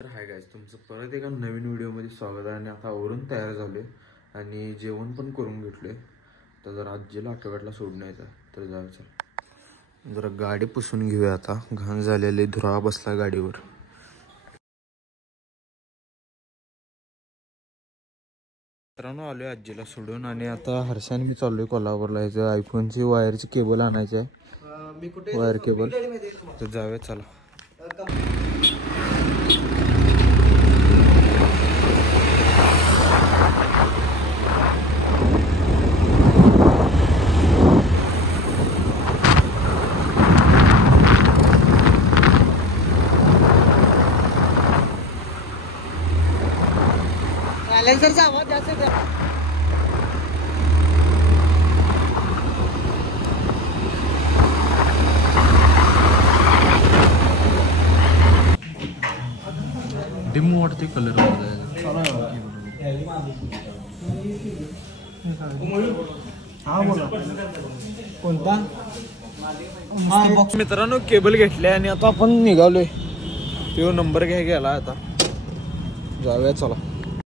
तर hi guys, तुमचं परत एका नवीन व्हिडिओमध्ये स्वागत आहे. आणि आता आवरून तयार झाले आणि जेवण पण करून घेतले. तर जरा आजीला आठवड्याला सोडून यायचं तर जायचं. जरा गाडी पुसून घेऊया. आता घाण झालेली धुरा बसला गाडीवर. मित्रांनो आलोय आजीला सोडून आणि आता हर्षाने मी चाललोय कोल्हापूरला. याचं आयफोनची वायरची केबल आणायची आहे, वायर केबल. तर जाऊया चला. सायलेन्सरचा आवाज जास्त आहे. डिम वाटते कलर. कोणता बॉक्स? मित्रांनो केबल घेतले आणि आता आपण निघालोय. तो नंबर घ्यायला गेला. आता जाऊया चला.